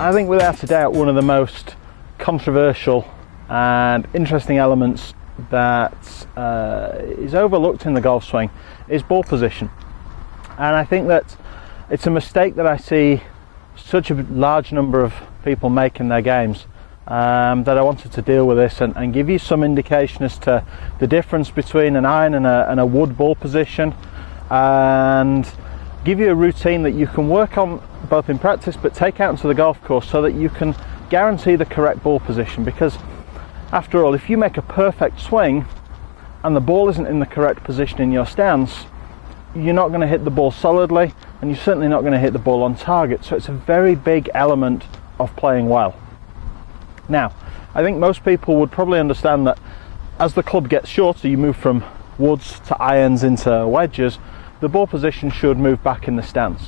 I think without a doubt one of the most controversial and interesting elements that is overlooked in the golf swing is ball position. And I think that it's a mistake that I see such a large number of people make in their games, that I wanted to deal with this and give you some indication as to the difference between an iron and a wood ball position, and give you a routine that you can work on both in practice but take out into the golf course so that you can guarantee the correct ball position. Because after all, if you make a perfect swing and the ball isn't in the correct position in your stance, you're not going to hit the ball solidly, and you're certainly not going to hit the ball on target. So it's a very big element of playing well. Now, I think most people would probably understand that as the club gets shorter, you move from woods to irons into wedges, the ball position should move back in the stance.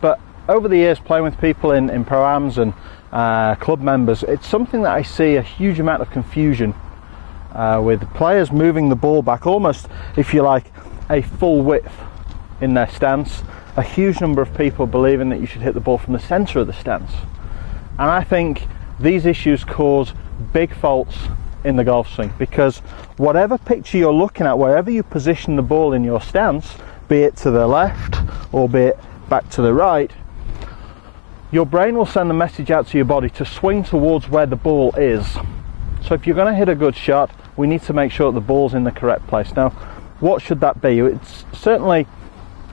But over the years playing with people in pro-ams and club members, it's something that I see a huge amount of confusion with players moving the ball back almost, if you like, a full width in their stance. A huge number of people believing that you should hit the ball from the centre of the stance. And I think these issues cause big faults in the golf swing, because whatever picture you're looking at, wherever you position the ball in your stance, be it to the left or be it back to the right, your brain will send the message out to your body to swing towards where the ball is. So if you're going to hit a good shot, we need to make sure that the ball's in the correct place. Now, what should that be? It's certainly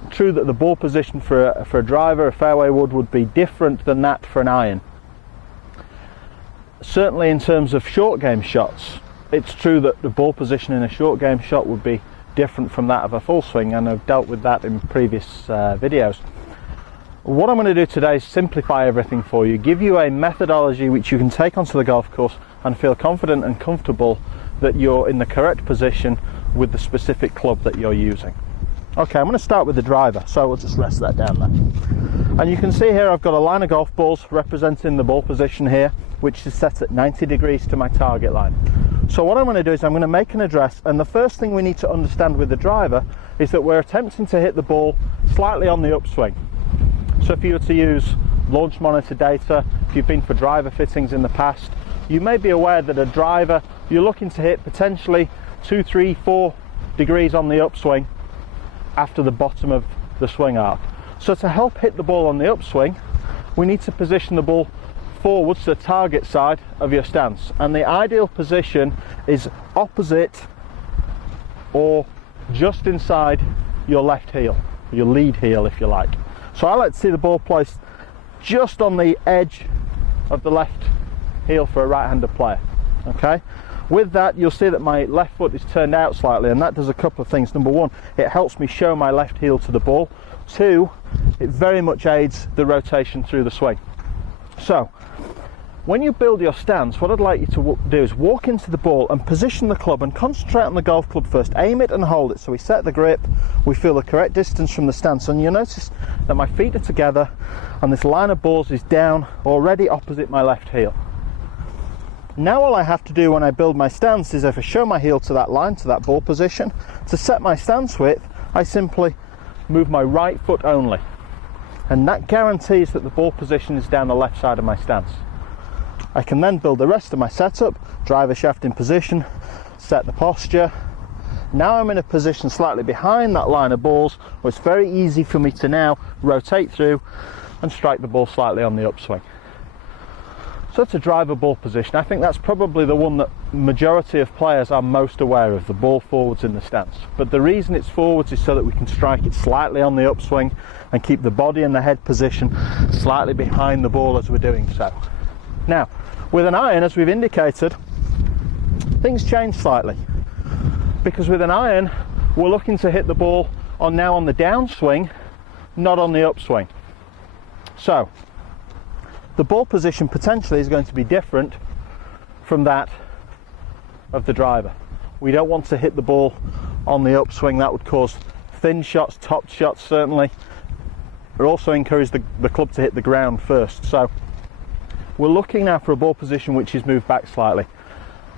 true that the ball position for a driver, a fairway would be different than that for an iron. Certainly in terms of short game shots, it's true that the ball position in a short game shot would be different from that of a full swing, and I've dealt with that in previous videos. What I'm going to do today is simplify everything for you, give you a methodology which you can take onto the golf course and feel confident and comfortable that you're in the correct position with the specific club that you're using. Okay, I'm going to start with the driver, so we'll just rest that down there. And you can see here I've got a line of golf balls representing the ball position here, which is set at 90 degrees to my target line. So what I'm going to do is I'm going to make an address, and the first thing we need to understand with the driver is that we're attempting to hit the ball slightly on the upswing. So if you were to use launch monitor data, if you've been for driver fittings in the past, you may be aware that a driver you're looking to hit potentially 2, 3, 4 degrees on the upswing after the bottom of the swing arc. So to help hit the ball on the upswing, we need to position the ball forwards to the target side of your stance, and the ideal position is opposite or just inside your left heel, your lead heel if you like. So I like to see the ball placed just on the edge of the left heel for a right-handed player. Okay, with that you'll see that my left foot is turned out slightly, and that does a couple of things. Number one, it helps me show my left heel to the ball. Two, it very much aids the rotation through the swing. So when you build your stance, what I'd like you to do is walk into the ball and position the club and concentrate on the golf club first. Aim it and hold it. So we set the grip, we feel the correct distance from the stance, and you'll notice that my feet are together and this line of balls is down already opposite my left heel. Now all I have to do when I build my stance is, if I show my heel to that line, to that ball position, to set my stance width, I simply move my right foot only. And that guarantees that the ball position is down the left side of my stance. I can then build the rest of my setup, driver shaft in position, set the posture. Now I'm in a position slightly behind that line of balls, where it's very easy for me to now rotate through and strike the ball slightly on the upswing. So it's a driver ball position. I think that's probably the one that majority of players are most aware of, the ball forwards in the stance. But the reason it's forwards is so that we can strike it slightly on the upswing and keep the body and the head position slightly behind the ball as we're doing so. Now, with an iron, as we've indicated, things change slightly, because with an iron we're looking to hit the ball on the downswing, not on the upswing. So the ball position potentially is going to be different from that of the driver. We don't want to hit the ball on the upswing. That would cause thin shots, top shots certainly. We also encourage the club to hit the ground first. So we're looking now for a ball position which is moved back slightly.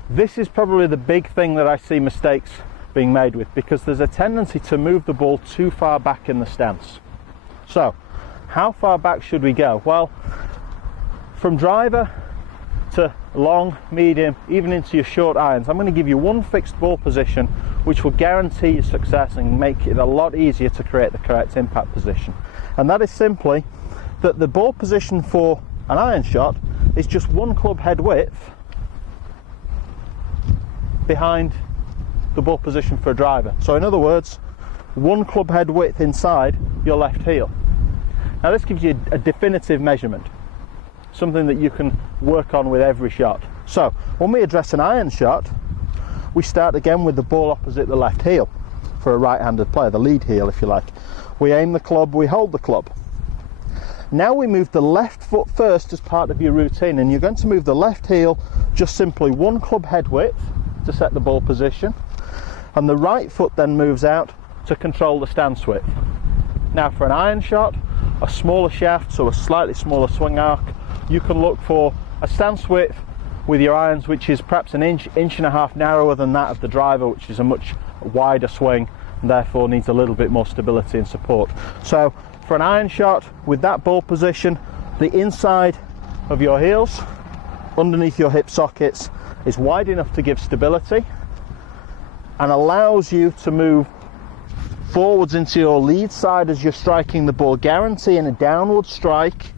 This is probably the big thing that I see mistakes being made with, because there's a tendency to move the ball too far back in the stance. So how far back should we go? Well, From driver to long, medium, even into your short irons, I'm going to give you one fixed ball position which will guarantee your success and make it a lot easier to create the correct impact position. And that is simply that the ball position for an iron shot is just one club head width behind the ball position for a driver. So in other words, one club head width inside your left heel. Now this gives you a definitive measurement, something that you can work on with every shot. So when we address an iron shot, we start again with the ball opposite the left heel for a right-handed player, the lead heel if you like. We aim the club, we hold the club. Now we move the left foot first as part of your routine, and you're going to move the left heel just simply one club head width to set the ball position, and the right foot then moves out to control the stance width. Now for an iron shot, a smaller shaft, so a slightly smaller swing arc, you can look for a stance width with your irons which is perhaps an inch and a half narrower than that of the driver, which is a much wider swing and therefore needs a little bit more stability and support. So for an iron shot with that ball position, the inside of your heels underneath your hip sockets is wide enough to give stability and allows you to move forwards into your lead side as you're striking the ball, guaranteeing a downward strike,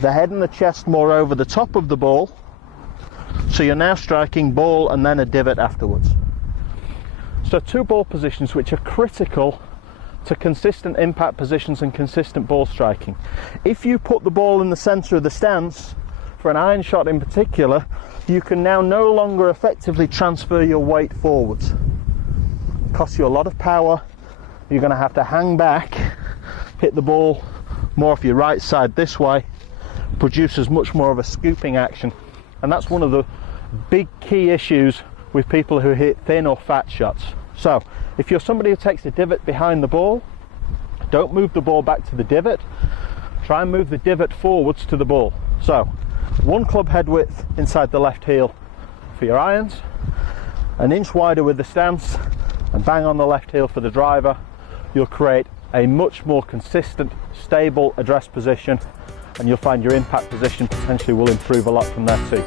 the head and the chest more over the top of the ball, so you're now striking ball and then a divot afterwards. So two ball positions which are critical to consistent impact positions and consistent ball striking. If you put the ball in the centre of the stance, for an iron shot in particular, you can now no longer effectively transfer your weight forwards. It costs you a lot of power. You're going to have to hang back, hit the ball more off your right side this way, produces much more of a scooping action, and that's one of the big key issues with people who hit thin or fat shots. So if you're somebody who takes a divot behind the ball, don't move the ball back to the divot, try and move the divot forwards to the ball. So one club head width inside the left heel for your irons, an inch wider with the stance, and bang on the left heel for the driver. You'll create a much more consistent, stable address position, and you'll find your impact position potentially will improve a lot from there too.